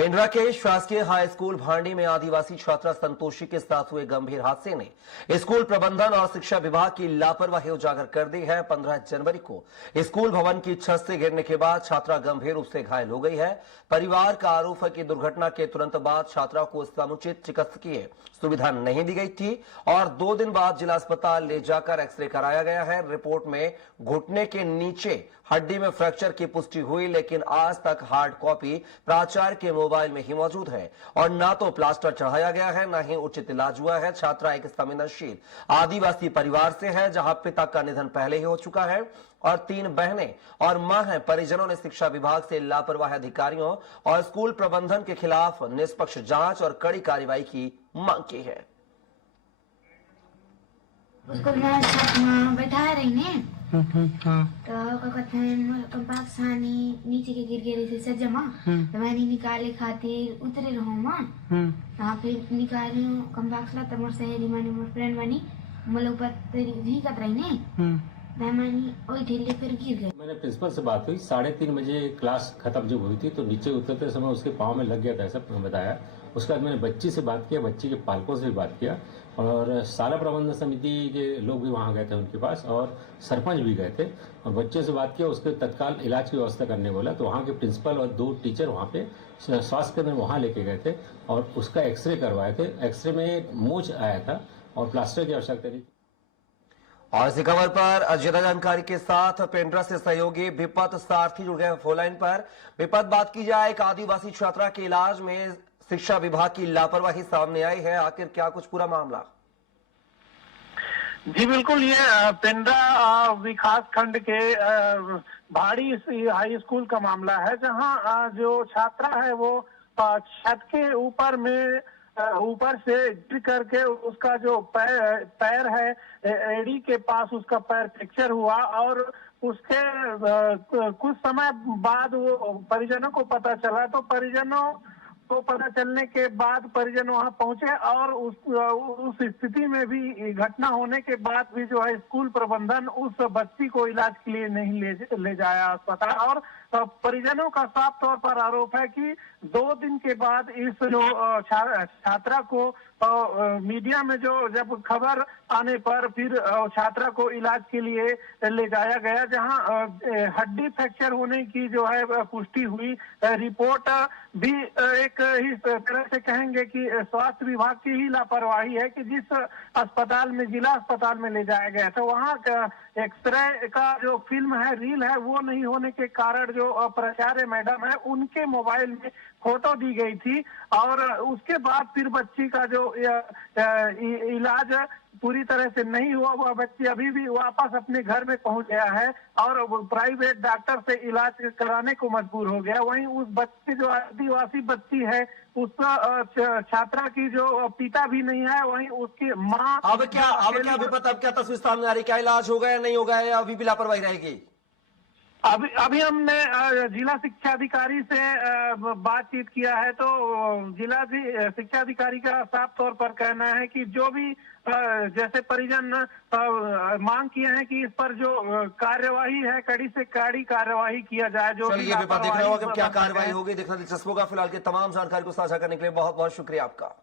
पेंड्रा के शासकीय high school भांडी में आदिवासी छात्रा संतोषी के साथ हुए गंभीर हादसे ने स्कूल प्रबंधन और शिक्षा विभाग की लापरवाही उजागर कर दी है। 15 जनवरी को स्कूल भवन की छत से गिरने के बाद छात्रा गंभीर रूप से घायल हो गई है। परिवार का आरोप है कि दुर्घटना के तुरंत बाद छात्रा को समुचित चिकित्सकीय सुविधा नहीं दी गई थी और 2 दिन बाद जिला अस्पताल ले जाकर एक्सरे कराया गया है। रिपोर्ट में घुटने के नीचे हड्डी में फ्रैक्चर की पुष्टि हुई, लेकिन आज तक हार्ड कॉपी प्राचार्य के मोबाइल में ही मौजूद है और ना तो प्लास्टर चढ़ाया गया है, ना ही उचित इलाज हुआ है। छात्रा एक संवेदनशील आदिवासी परिवार से है, जहां पिता का निधन पहले ही हो चुका है और 3 बहनें और मां हैं। परिजनों ने शिक्षा विभाग से लापरवाह अधिकारियों और स्कूल प्रबंधन के खिलाफ निष्पक्ष जांच और कड़ी कार्रवाई की मांग की है। उसको मैं बैठा रही ने तो कंपाक सानी नीचे के गिर गए थे सज्जमा तो मैंने निकाले खातिर उतरे रहो मां वहाँ पे निकाली कंपाक ला तो मोर सहेली मानी मोर फ्रेंड मानी मतलब ऊपर तेरी भी कत रही ने मैंने प्रिंसिपल से बात हुई, 3:30 बजे क्लास खत्म जब हुई थी तो नीचे उतरते समय उसके पाँव में लग गया था, ऐसा बताया। उसके बाद मैंने बच्ची से बात किया, बच्ची के पालकों से भी बात किया और शाला प्रबंधन समिति के लोग भी वहाँ गए थे उनके पास और सरपंच भी गए थे और बच्चे से बात किया। उसके तत्काल इलाज की व्यवस्था करने बोला तो वहाँ के प्रिंसिपल और 2 टीचर वहाँ पे स्वास्थ्य केंद्र वहाँ लेके गए थे और उसका एक्सरे करवाए थे। एक्सरे में मूंछ आया था और प्लास्टर की आवश्यकता थी। और इसी खबर पर ज्यादा जानकारी के साथ पेंड्रा से सहयोगी विपत सारथी जुड़ गए फोन लाइन पर। विपत, बात की जाए एक आदिवासी छात्रा के इलाज में शिक्षा विभाग की लापरवाही सामने आई है, आखिर क्या कुछ पूरा मामला? जी बिल्कुल, ये पेंड्रा विकास खंड के भाड़ी हाई स्कूल का मामला है, जहां जो छात्रा है वो छत के ऊपर से गिर करके उसका जो पैर है एड़ी के पास उसका पैर फ्रैक्चर हुआ और उसके कुछ समय बाद वो परिजनों को पता चला तो परिजनों को पता चलने के बाद परिजन वहां पहुंचे और उस स्थिति में भी घटना होने के बाद भी जो है स्कूल प्रबंधन उस बच्ची को इलाज के लिए नहीं ले जाया अस्पताल। और परिजनों का साफ तौर पर आरोप है कि 2 दिन के बाद इस जो छात्रा को मीडिया में जो जब खबर आने पर फिर छात्रा को इलाज के लिए ले जाया गया, जहां हड्डी फ्रैक्चर होने की जो है पुष्टि हुई। रिपोर्ट भी एक ही तरह से कहेंगे कि स्वास्थ्य विभाग की ही लापरवाही है कि जिस अस्पताल में जिला अस्पताल में ले जाया गया था वहां का एक्सरे का जो फिल्म है रील है वो नहीं होने के कारण जो प्राचार्य मैडम है उनके मोबाइल में फोटो दी गई थी और उसके बाद फिर बच्ची का जो इलाज पूरी तरह से नहीं हुआ। वह बच्ची अभी भी वापस अपने घर में पहुंच गया है और प्राइवेट डॉक्टर से इलाज कराने को मजबूर हो गया। वहीं उस बच्ची जो आदिवासी बच्ची है उस छात्रा की जो पिता भी नहीं है, वहीं उसकी माँ। अब क्या तस्वीर सामने आ रही? क्या इलाज होगा या नहीं होगा या अभी भी लापरवाही रहेगी? अभी हमने जिला शिक्षा अधिकारी से बातचीत किया है तो जिला शिक्षा अधिकारी का साफ तौर पर कहना है कि जो भी जैसे परिजन मांग किए हैं कि इस पर जो कार्यवाही है कड़ी से कड़ी कार्यवाही किया जाए। जो चलिए दिख रहा होगा क्या कार्रवाई होगी, देखना दिलचस्प होगा। फिलहाल के तमाम जानकारी को साझा करने के लिए बहुत बहुत शुक्रिया आपका।